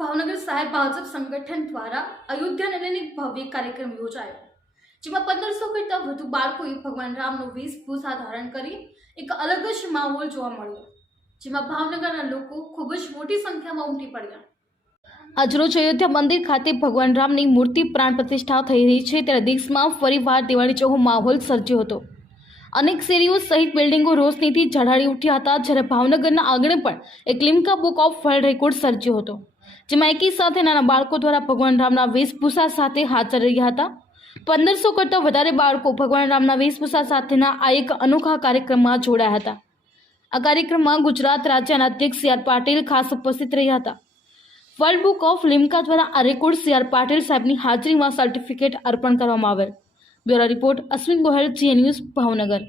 ભાવનગર શહેર ભાજપ સંગઠન દ્વારા અયોધ્યા નગરની ભવ્ય કાર્યક્રમ યોજાયો, જેમાં પંદરસો કરતાં વધુ બાળકોએ ભગવાન રામનો વેશભૂષા ધારણ કરી એક અલગ જ માહોલ જોવા મળ્યો, જેમાં ભાવનગરના લોકો ખૂબ જ મોટી સંખ્યામાં ઉમટી પડ્યા. આજરોજ અયોધ્યા મંદિર ખાતે ભગવાન રામની મૂર્તિ પ્રાણ પ્રતિષ્ઠા થઈ રહી છે, ત્યારે દેશમાં ફરીવાર દિવાળી જેવો માહોલ સર્જ્યો હતો. અનેક શેરીઓ સહિત બિલ્ડિંગો રોશનીથી ઝળાળી ઉઠ્યા હતા, જ્યારે ભાવનગરના આંગણે પણ એક Limca book of world record સર્જ્યો હતો. જેમાં એકી સાથે નાના બાળકો દ્વારા ભગવાન રામના વેશભૂષા સાથે હાજર રહ્યા હતા પંદરસો કરતાં વધારે બાળકો ભગવાન રામના વેશભૂષા સાથેના આ એક અનોખા કાર્યક્રમમાં જોડાયા હતા આ કાર્યક્રમમાં ગુજરાત રાજ્યના અધ્યક્ષ સી આર પાટીલ ખાસ ઉપસ્થિત રહ્યા હતા વર્લ્ડ બુક ઓફ લિમ્કા દ્વારા આ રેકોર્ડ સી આર પાટીલ સાહેબની હાજરીમાં સર્ટિફિકેટ અર્પણ કરવામાં આવેલ bureau report Ashwin Gohel ji news Bhavnagar